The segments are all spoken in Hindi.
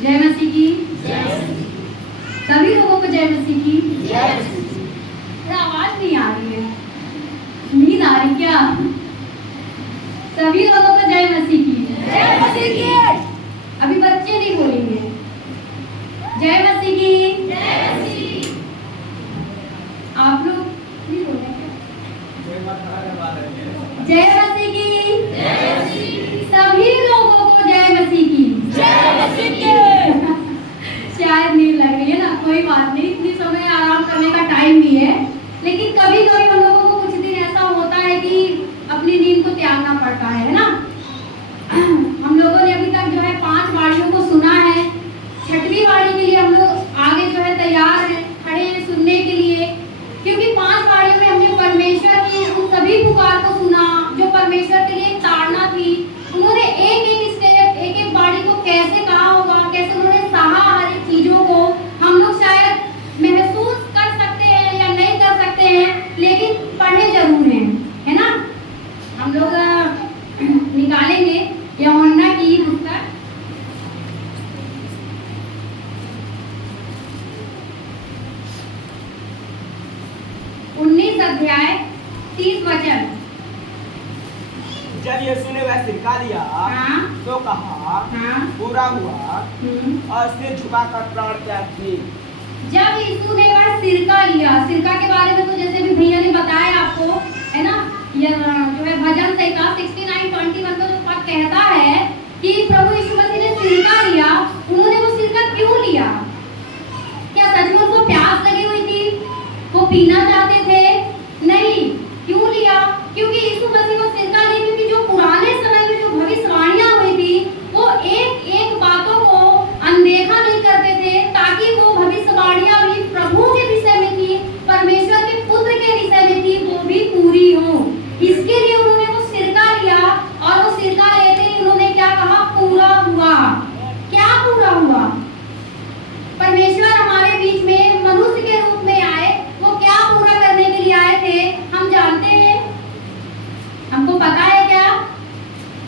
जय मसीह की। सभी लोगों को जय मसीह की। आवाज नहीं आ रही है, नींद आ रही क्या? सभी लोगों को जय मसीह की। अभी बच्चे नहीं बोलेंगे जय मसीह की। आप लोग नहीं बोलेंगे जय मसीह की। सभी लोगों को जय मसीह की। शायद नींद लग रही है ना, कोई बात नहीं, इतनी समय आराम करने का टाइम भी है। लेकिन कभी कभी हम लोगों को कुछ दिन ऐसा होता है कि अपनी नींद को त्यागना पड़ता है ना। हम लोगों ने अभी तक जो है 5 वाणियों को सुना है। 6वीं वाणी के लिए हम लोग आगे जो है तैयार हैं, खड़े हैं सुनने के लिए, क्योंकि 5 वाणियों में हमने परमेश्वर की उन सभी पुकार को सुना जो परमेश्वर के लिए ताड़ना थी। उन्होंने एक एक स्टेप, एक एक वाणी को कैसे कहा होगा, कैसे उन्होंने सहा हर एक चीजों को हम लोग शायद महसूस कर सकते हैं या नहीं कर सकते हैं, लेकिन पढ़े जरूर हैं, है ना। हम लोग निकालेंगे यूहन्ना की पुस्तक, अध्याय 30 वचन। जब यीशु ने वह सिरका लिया तो कहा पूरा हुआ और सिर झुकाकर प्राण त्याग किए। जब यीशु ने वह सिरका लिया, सिरका के बारे में तो जैसे भी भैया ने बताया आपको, है ना, ये जो है भजन संहिता 69:21 को जो पद कहता है कि प्रभु यीशु मसीह ने सिरका लिया। उन्होंने वो सिरका क्यों लिया? क्या सच में उनको प्यास लगी हुई थी, वो पीना चाहते थे? नहीं। क्यों लिया? क्योंकि यीशु मसीह को सिरका लिया क्योंकि जो पुराने समय में जो भविष्यवाणियां हुई थी वो एक एक बातों को अनदेखा नहीं करते थे, ताकि वो भविष्यवाणियां भी प्रभु के विषय में थी, परमेश्वर के पुत्र के विषय में थी, वो भी पूरी हो। इसके लिए उन्होंने वो सिरका लिया और वो सिरका लेते ही उन्होंने क्या कहा? पूरा हुआ। क्या पूरा हुआ? परमेश्वर हमारे बीच में मनुष्य के रूप में आए, वो क्या पूरा करने के लिए आए थे हम जानते हैं? हमको पता है क्या?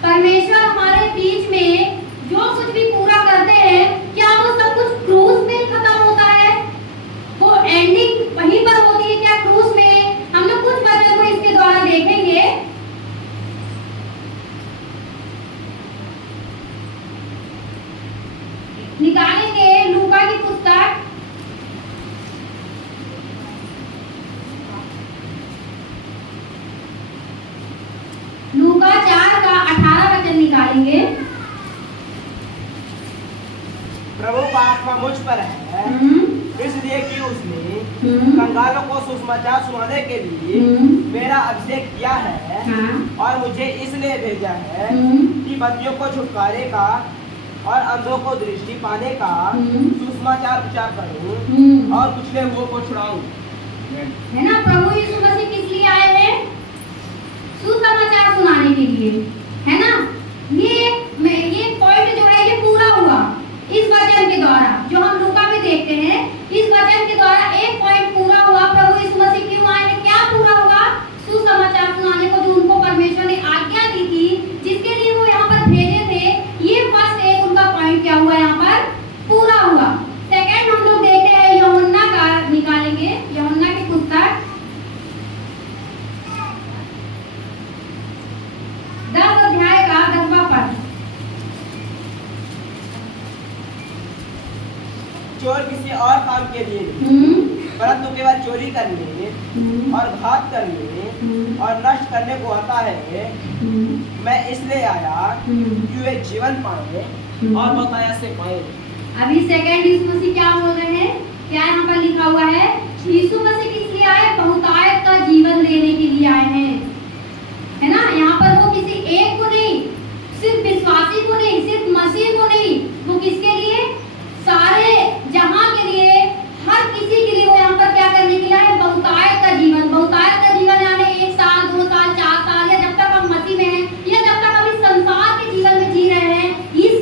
परमेश्वर हमारे बीच में जो कुछ भी पूरा करते हैं, क्या वो सब कुछ क्रूस में खत्म होता है? वो एंडिंग वहीं पर होती है क्या क्रूस में? हम लोग कुछ वचन को इसके द्वारा देखेंगे। निकालेंगे लूका की पुस्तक लूका 4 का 18 वचन निकालेंगे। प्रभु का आत्मा मुझ पर है, इसलिए कि उसने कंगालों को सुसमाचार सुनाने के लिए मेरा अभिषेक किया है, और मुझे इसलिए भेजा है कि बंदियों को छुटकारे का और अंधों को दृष्टि पाने का सुसमाचार प्रचार करूं और कुचले हुओं को छुड़ाऊं। है ना, प्रभु यीशु मसीह किस लिए आए हैं? सुसमाचार सुनाने के लिए, है ना। ये पॉइंट जो है ये पूरा हुआ इस वचन के द्वारा, जो हम लूका में देखते हैं। इस वचन के द्वारा एक पॉइंट पूरा हुआ। प्रभु यीशु मसीह क्यों आए हैं? क्या पूरा हुआ? सुसमाचार सुनाने को, जो उनको परमेश्वर ने आज्ञा दी थी, जिसके लिए वो यहाँ पर भेजे थे। ये फर्स्ट एक उनका पॉइंट क्या हुआ? यहाँ पर पूरा हुआ। सेकंड हम लोग देखते हैं यूहन्ना का, निकालेंगे यूहन्ना की पुस्तक 10 अध्याय का 10वां पद। चोर किसी और काम के लिए नहीं, परंतु केवल चोरी करने और घात करने और नष्ट करने को आता है। मैं इसलिए आया कि वे जीवन पाए और बहुतायत से पाए। अभी सेकंड यीशु मसीह क्या बोल रहे हैं? क्या यहाँ पर लिखा हुआ है? यीशु मसीह किस लिए आए? बहुतायत का जीवन देने के लिए आए हैं, है ना। यहाँ पर वो किसी एक को नहीं, सिर्फ विश्वासी को नहीं, सिर्फ मसीह को नहीं, वो किसके लिए? सारे जहां के लिए, हर किसी के लिए वो यहाँ पर क्या करने के लिए आए? बहुतायत का जीवन। बहुतायत का जीवन यानी 1 साल, 2 साल, 4 साल, या जब तक हम मसीह में हैं, या जब तक हम इस संसार के जीवन में जी रहे हैं, इस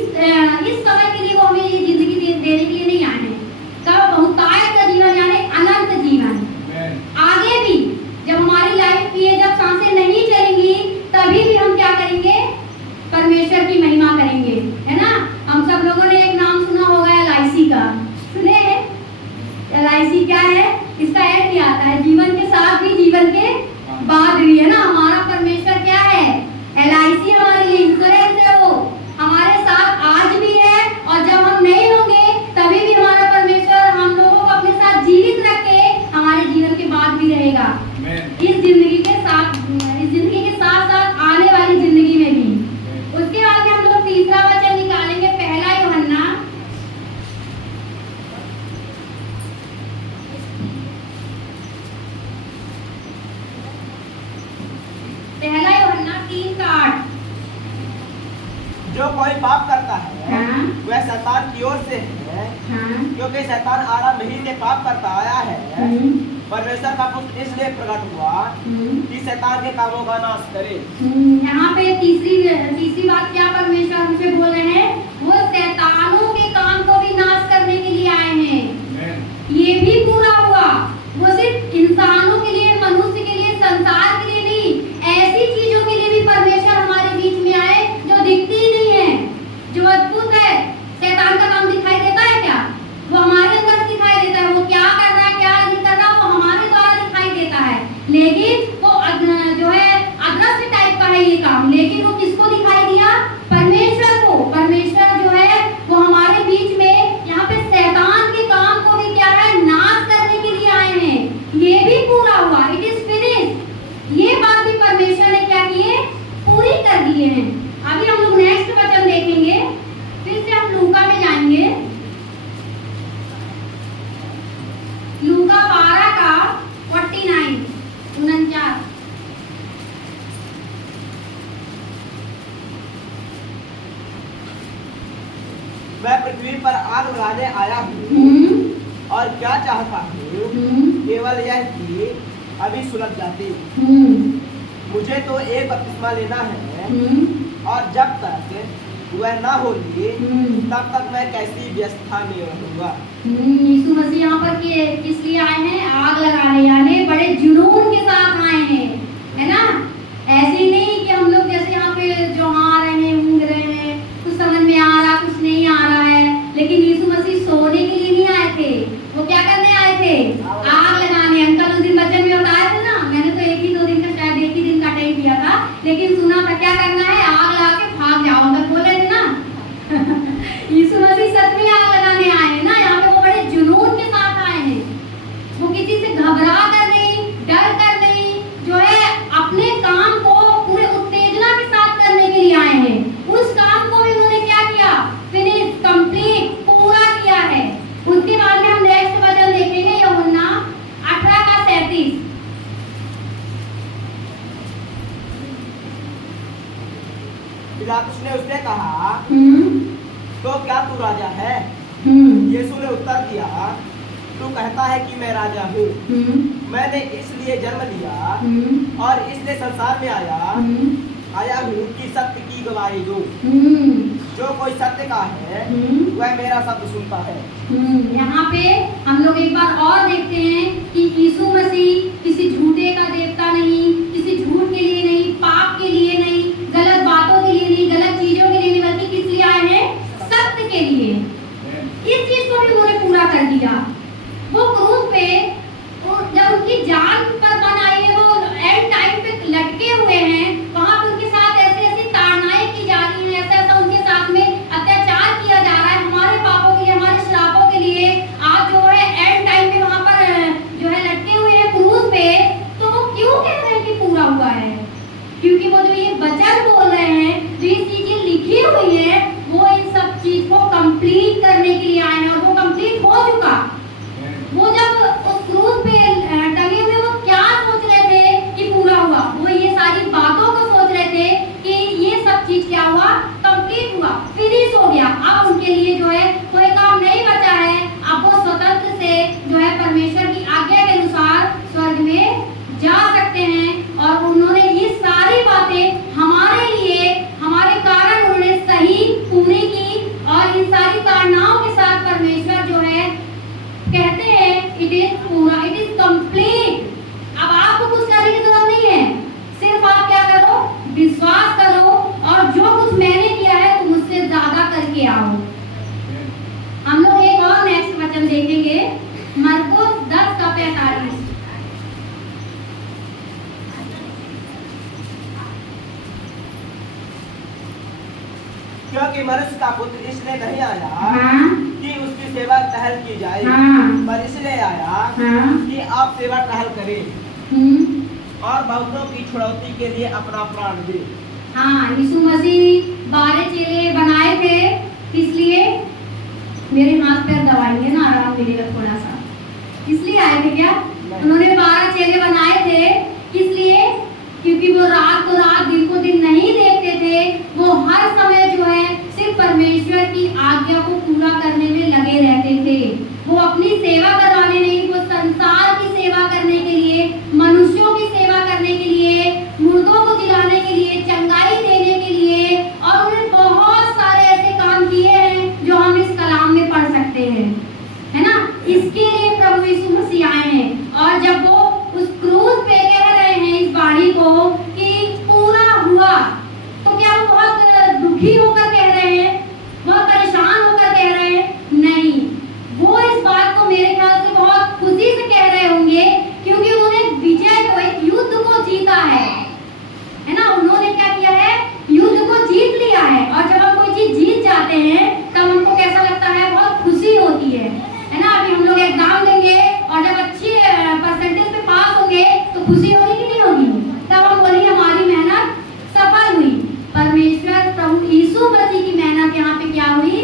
समय के लिए वो हमें ये जिंदगी देने के लिए नहीं आए हैं। तब बहुतायत का जीवन यानी अनंत जीवन। आगे भी जब हमारी लाइफ की जब सांसें नहीं चलेंगी, तभी भी हम क्या करेंगे? परमेश्वर की महिमा करेंगे, हाँ। वह शैतान की ओर से है, हाँ। क्योंकि शैतान आरंभ ही से पाप करता आया है। परमेश्वर का पुत्र इसलिए प्रकट हुआ कि शैतान के कामों का नाश करे। यहाँ पे तीसरी बात क्या परमेश्वर हमसे बोल रहे हैं, वो शैतानों के काम को भी नाश करने के लिए आए हैं। ये भी पूरा हुआ। वो सिर्फ इंसानों के लिए, मनुष्य के लिए, संसार के लिए नहीं, ऐसी चीजों के लिए भी परमेश्वर हमारे बीच में आए जो दिखती ही नहीं है, जो अद्भुत है। शैतान का काम दिखाई देता है क्या? वो हमारे अंदर दिखाई देता है। वो क्या कर रहा है, क्या नहीं कर रहा, वो हमारे द्वारा दिखाई देता है। लेकिन वो जो है अदृश्य टाइप का है ये काम। लेकिन वो किसको दिखाई दिया? परमेश्वर को। परमेश्वर जो है वो हमारे बीच में यहाँ पे शैतान के काम को भी क्या है, नाश करने के लिए आए हैं। ये भी पूरा हुआ, इट इज फिनिश। ये बात भी परमेश्वर ने क्या किए, पूरी कर दिए हैं। अभी हम लोग नेक्स्ट वचन देखेंगे, फिर से हम लूका में जाएंगे। लूका 12 का 49 49। मैं पृथ्वी पर आग लगाने आया हूँ और क्या चाहता हूँ, केवल यह कि अभी सुलग जाती। मुझे तो एक बपतिस्मा लेना है और जब तक वह ना होगी तब तक मैं कैसी व्यवस्था में रहूंगा। यीशु मसीह यहाँ पर किस लिए आए हैं? आग लगाने, यानी बड़े जुनून के साथ आए हैं, है ना? ऐसे ही नहीं कि हम लोग जैसे यहाँ पे जो आ रहे हैं, ऊँग रहे हैं, कुछ समझ में आ रहा, कुछ नहीं आ रहा है। लेकिन यीशु मसीह सोने के लिए नहीं आए थे। वो क्या करने आए थे? आग लगाने। अंकल उस दिन वचन में बताया था ना, मैंने तो एक ही 2 दिन का, शायद एक ही दिन का टाइम दिया था, लेकिन सुना था क्या करना है, आग लगा के भाग जाओ। अंकल बोल रहे थे ना यीशु मसीह सच में आग लगाने आए हैं ना। यहाँ पे वो बड़े जुनून के साथ आए हैं। वो किसी से घबरा कर नहीं, डर कर नहीं, जो है अपने काम को पूरे उत्तेजना के साथ करने के लिए आए हैं। उस काम को भी उन्होंने क्या किया? फिनिश, कंप्लीट, पूरा किया है। उसके बाद में हम नेक्स्ट वचन देखेंगे, यूहन्ना 18 का 37। पिलातुस ने उससे कहा, तो क्या तू राजा है? यीशु ने उत्तर दिया, तू कहता है कि मैं राजा हूँ। मैंने इसलिए जन्म लिया और इसलिए संसार में आया हूँ कि सत्य की गवाही दूं। जो कोई सत्य का है वह मेरा शब्द सुनता है। यहाँ पे हम लोग एक बार और देखते हैं कि यीशु मसीह किसी झूठे का देवता नहीं, किसी झूठ के लिए नहीं, पाप के लिए नहीं, गलत बातों के लिए नहीं, गलत चीजों के लिए नहीं, बल्कि किस लिए आए हैं? सत्य के लिए। इस चीज को भी उन्होंने पूरा कर दिया। वो क्रूस पे जब उनकी जान पर बन आई है, वो एंड टाइम पे लटके हुए हैं, वहां पे उनके साथ ऐसे ऐसी ताड़नाएं की जा रही हैं, ऐसा ऐसा उनके साथ में अत्याचार किया जा रहा है हमारे पापों के लिए, हमारे श्रापों के लिए। आप जो है एंड टाइम पे वहां पर जो है लटके हुए हैं क्रूस पे, तो वो क्यों कह रहे हैं कि पूरा हुआ है? क्योंकि वो जो ये वचन बोल रहे हैं, जो ये चीजें लिखी हुई है, वो इन सब चीज को कंप्लीट करने के लिए आए हैं और वो कंप्लीट हो चुका। वो जब उस क्रूस पे टंगे हुए, वो क्या सोच रहे थे कि पूरा हुआ? वो ये सारी बातों को सोच रहे थे कि ये सब चीज क्या हुआ? कंप्लीट हुआ, फिनिश हो गया। अब उनके लिए जो है कोई काम नहीं बचा है। अब वो स्वतंत्र से जो है परमेश्वर की आज्ञा के अनुसार स्वर्ग में जा सकते हैं। और उन्होंने ये सारी बातें हमारे लिए, हमारे कारण उन्होंने सही पूरी की। और इन सारी ताड़नाओं के साथ परमेश्वर जो है कहते हैं इट इज पूरा, इट इज कंप्लीट। अब आपको कुछ करने की जरूरत नहीं है, सिर्फ आप क्या करो? विश्वास करो और जो कुछ मैंने किया है तुम उससे ज्यादा करके आओ। हम लोग एक और नेक्स्ट वचन देखेंगे, मरकुस 10 का 45। क्योंकि मनुष्य का पुत्र इसलिए नहीं आया कि उसकी सेवा टहल की जाए, पर इसलिए आया कि आप सेवा टहल करें और बहुतों की छुड़ौती के लिए अपना प्राण दे। हाँ, यीशु मसीह 12 चेले बनाए थे, इसलिए मेरे हाथ पैर दबाएंगे ना, आराम मिलेगा थोड़ा सा। इसलिए आए थे क्या? उन्होंने 12 चेले बनाए थे, इसलिए क्योंकि वो रात को रात, दिन को दिन नहीं देखते थे। वो हर समय जो है सिर्फ परमेश्वर परमेश्वर की आज्ञा को पूरा करने में लगे रहते थे। वो अपनी सेवा करवाने नहीं, वो संसार की सेवा करने के लिए, मनुष्यों की सेवा करने के लिए, मुर्दों को जिलाने के लिए, चंगाई देने के लिए, और उन्होंने बहुत सारे ऐसे काम किए हैं जो हम इस कलाम में पढ़ सकते हैं, है ना। इसके लिए प्रभु यीशु मसीह आए हैं। और जब वो उस क्रूस पे कह रहे हैं इस वाणी को कि पूरा हुआ, तो क्या वो बहुत दुखी होकर कह रहे हैं, बहुत परेशान होकर कह रहे हैं? नहीं, वो इस बात को मेरे ख्याल से बहुत खुशी से कह रहे होंगे, क्योंकि उन्होंने विजय को, एक युद्ध को जीता है ना। उन्होंने क्या किया है? युद्ध को जीत लिया है। और जब हम कोई चीज जीत जाते हैं तब हमको कैसा लगता है? बहुत खुशी होती है ना। अभी हम लोग एग्जाम देंगे और जब अच्छी परसेंटेज पे पास होंगे तो खुशी होगी कि नहीं होगी? तब हम बोलेंगे हमारी मेहनत सफल हुई। परमेश्वर प्रभु यीशु मसीह की मेहनत यहाँ पे क्या हुई?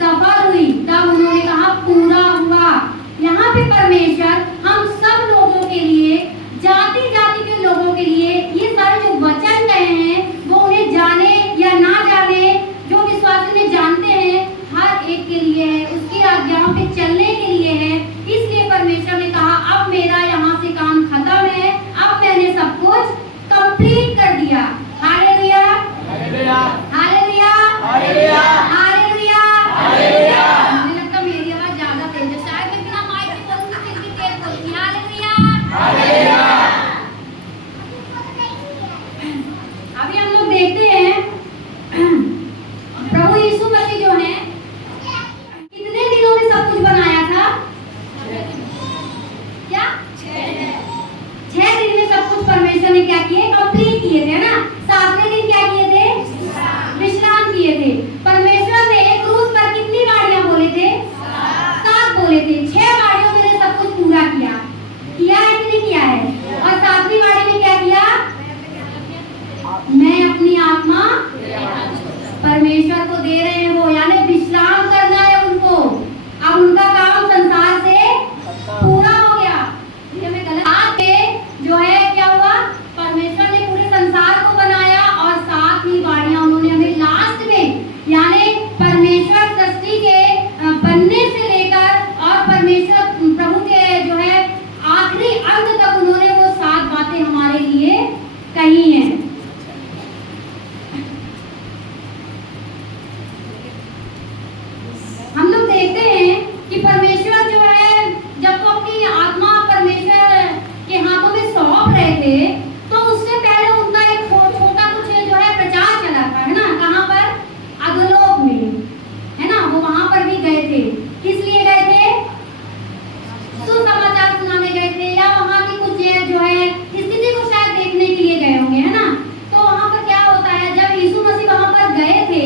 सफल हुई। तब उन्होंने कहा पूरा हुआ। यहाँ पे परमेश्वर हम सब लोगों के लिए, जाति जाति के लोगों के लिए, ये सारे जो वचन कहे हैं वो उन्हें जाने या ना जाने, जो विश्वासी ने जानते हैं, हर एक के लिए है, उसकी आज्ञाओं पे चलने के लिए है। इसलिए परमेश्वर ने कहा अब मेरा यहाँ से काम खत्म है, अब मैंने सब कुछ कंप्लीट कर दिया। Hallelujah, hallelujah, hallelujah, hallelujah, hallelujah, hallelujah. मुझे लगता है मेरी आवाज ज्यादा तेज है, शायद मैं बिना माइक के बोलूंगी फिर भी तेज बोलूंगी। Hallelujah, hallelujah. अभी हम लोग देखते हैं प्रभु यीशु मसीह जो है कितने दिनों में सब कुछ बनाया था? क्या? 6 दिन में सब कुछ परमेश्वर ने क्या किए? कंप्लीट किए थे ना। 7वें दिन क्या किए थे? विश्राम किए थे। परमेश्वर ने क्रूस पर कितनी बारियां बोले थे? 7 बोले थे। 6 बारियों में सब कुछ पूरा किया है कि नहीं किया है? और 7वीं बारी में क्या किया? मैं अपनी आत्मा परमेश्वर को दे रहे हैं, वो यानी विश्राम करना है उनको। अब उनका काम संसार से पूरा हो गया। ये मैं गलत बात है जो है क्या हुआ? परमेश्वर ने पूरे संसार को बनाया और 7वीं बारियां उन्होंने हमें लास्ट में, यानी परमेश्वर सृष्टि के बनने से लेकर और परमेश्वर प्रभु के जो है आखिरी अंत तक उन्होंने वो 7 बातें हमारे लिए कही हैं। हम लोग देखते हैं कि परमेश्वर जो है जब वो अपनी आत्मा परमेश्वर के हाथों में सौंप रहे थे, तो उससे पहले उनका एक छोटा कुछ जो है प्रचार चला था, है ना। कहाँ पर? अधोलोक में, है ना। वो वहां पर भी गए थे। किस लिए गए थे? सुसमाचार सुनाने गए थे, या वहां की कुछ जो है स्थिति को शायद देखने के लिए गए होंगे, है ना। तो वहां पर क्या होता है, जब यीशु मसीह वहां पर गए थे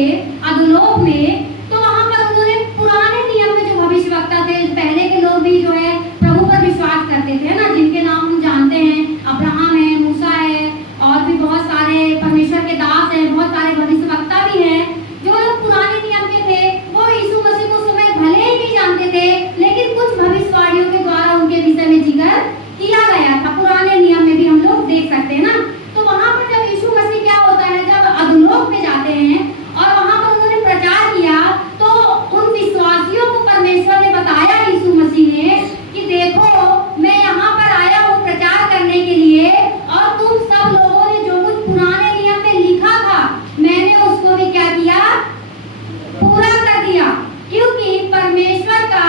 अधोलोक में, तो वहां पर उन्होंने पुराने नियम में जो भविष्यवक्ता थे, पहले के लोग भी जो है प्रभु पर विश्वास करते थे, ना, जिनके नाम हम जानते हैं, अब्राहम है, मूसा है, और भी बहुत सारे परमेश्वर के दास हैं, बहुत सारे भविष्यवक्ता भी हैं। जो लोग पुराने नियम के थे वो यीशु मसीह को उस समय भले ही नहीं जानते थे, लेकिन कुछ भविष्यवाणियों के द्वारा उनके विषय में जिक्र किया गया था। पुराने नियम में भी हम लोग देख सकते हैं ना। तो वहां पर जब यीशु मसीह क्या होता है, जब अधोलोक में जाते हैं और वहां पर उन्होंने प्रचार किया, तो उन विश्वासियों को परमेश्वर ने बताया, यीशु मसीह ने, कि देखो मैं यहाँ पर आया हूँ प्रचार करने के लिए, और तुम सब लोगों ने जो कुछ पुराने नियम में लिखा था, मैंने उसको भी क्या किया? पूरा कर दिया। क्योंकि परमेश्वर का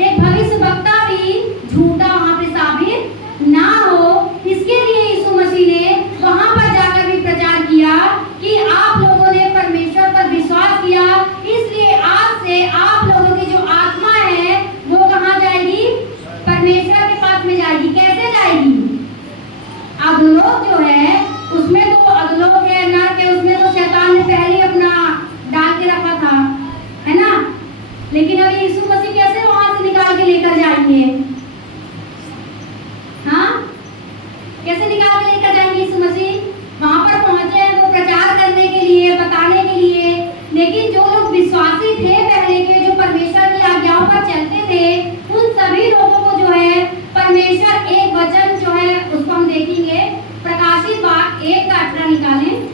एक भविष्यवक्ता भी झूठा वहां पे साबित ना हो, इसके लिए यीशु मसीह ने वहां पर जाकर भी प्रचार किया कि आप लोगों ने परमेश्वर पर विश्वास किया, इसलिए आज से आप लोगों की जो आत्मा है वो कहाँ जाएगी? परमेश्वर के पास में जाएगी। कैसे जाएगी? अधोलोक जो है उसमें तो अधोलोक है, नरक है, उसमें तो शैतान ने पहले ही अपना डाल के रखा था, है ना। लेकिन अभी यीशु मसीह कैसे वहां से निकाल के लेकर जाएंगे? हाँ, कैसे निकाल के लेकर जाएंगे यीशु मसीह? वहां पर पहुंचे हैं वो प्रचार करने के लिए, बताने के लिए, लेकिन जो लोग विश्वासी थे पहले के, जो परमेश्वर की आज्ञाओं पर चलते थे, उन सभी लोगों को जो है परमेश्वर एक वचन जो है उसको हम देखेंगे, प्रकाशित वाक्य 1:18 निकालें।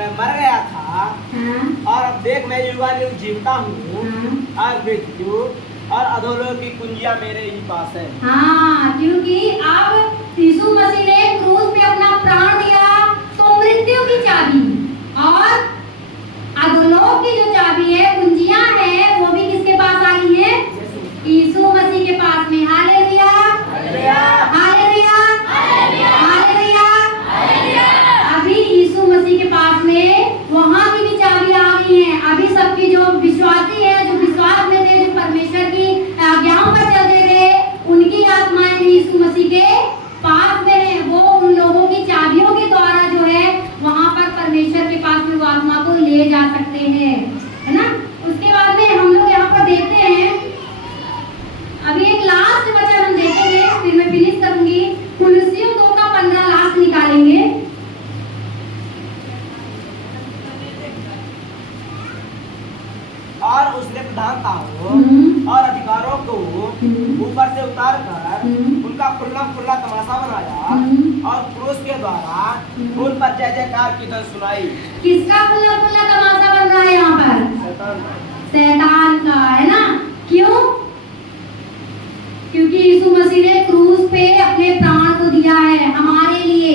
मैं मर गया था हाँ, और अब देख मैं युगानुग जीवता हूँ हाँ, और मृत्यु और अधोलोक की कुंजियां मेरे ही पास है। हाँ, क्योंकि अब यीशु मसीह ने क्रूस पे अपना प्राण दिया तो मृत्यु की चाबी और अधोलोक की जो चाबी है, कुंजियां है, वो भी किसके पास आ गई है? यीशु मसीह के पास में। Hallelujah, hallelujah, hallelujah, hallelujah. अभी यीशु मसीह के पास में वहां की भी चाबी आ गई है। अभी सबकी जो विश्वासी है, जो विश्वास में थे, जो परमेश्वर की आज्ञाओं पर चलते थे, उनकी आत्माएं भी यीशु मसीह के पास में है। वो उन लोगों की चाबियों के द्वारा जो है वहां पर परमेश्वर के पास में वो आत्मा को ले जा सकते हैं, है ना। उसके बाद में हम लोग यहाँ पर देखते हैं, अभी एक लास्ट वचन हम देखेंगे, फिर मैं फिनिश करूंगी। कुलुस्सियों 2:15 लास्ट निकालेंगे। और उसने प्रधानताओं और अधिकारों को ऊपर से उतार कर उनका खुला खुला तमाशा बनाया और क्रूस के द्वारा उन पर जय जयकार की ध्वनि सुनाई। किसका खुला खुला तमाशा बन रहा है यहाँ पर? शैतान का। शैतान का, है ना। क्यों? क्योंकि यीशु मसीह ने क्रूस पे अपने प्राण को दिया है हमारे लिए,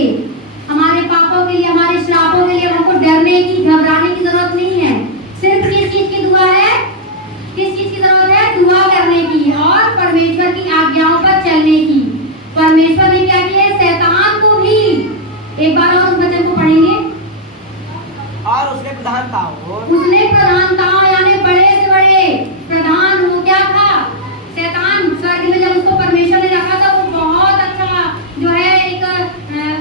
हमारे पापों के लिए, हमारे श्रापों के लिए। हमको डरने की, घबराने की जरूरत नहीं है। सिर्फ किस चीज की दुआ है? किस चीज की जरूरत है? दुआ करने की और परमेश्वर की आज्ञाओं पर चलने की। परमेश्वर ने क्या किया? शैतान को भी, एक बार और उस वचन को पढ़ेंगे। और उसने प्रधानताओं उसने प्रधानताओं यानी बड़े से बड़े प्रधान, वो क्या था? शैतान। स्वर्ग में जब उसको परमेश्वर ने रखा था, वो बहुत अच्छा जो है एक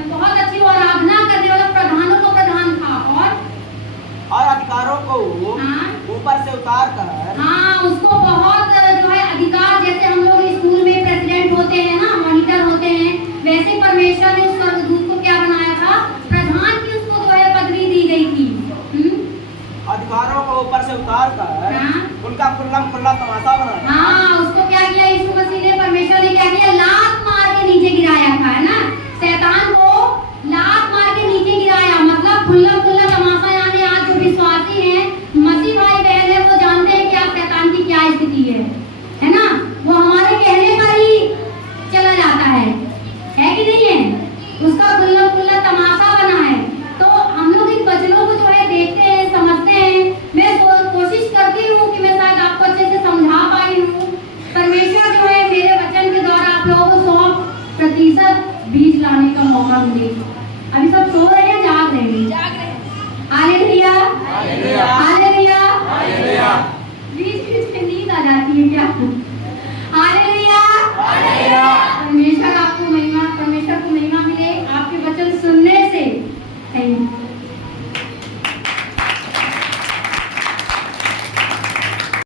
बहुत अच्छी वो आराधना करने वाला प्रधानों को प्रधान था। और अधिकारों को हाँ, ऊपर से उतार कर हाँ, उसको बहुत जो है अधिकार, जैसे हम लोग स्कूल में प्रेसिडेंट होते हैं ना, मॉनिटर होते हैं, वैसे परमेश्वर ने उस स्वर्गदूत को क्या बनाया था? प्रधान की उसको जो है पदवी दी गई थी। अधिकारों को ऊपर से उतार कर हाँ, उनका खुला खुला तमाशा बनाया। हाँ, उसको क्या किया? यीशु मसीह ने, परमेश्वर ने क्या किया? लात मार के नीचे गिराया था, है ना। शैतान को लात मार के नीचे गिराया, मतलब खुला खुला तमाशा। यानी आज जो विश्वासी हैं, मसीह भाई बहन है, वो जानते हैं कि आज शैतान की क्या स्थिति है।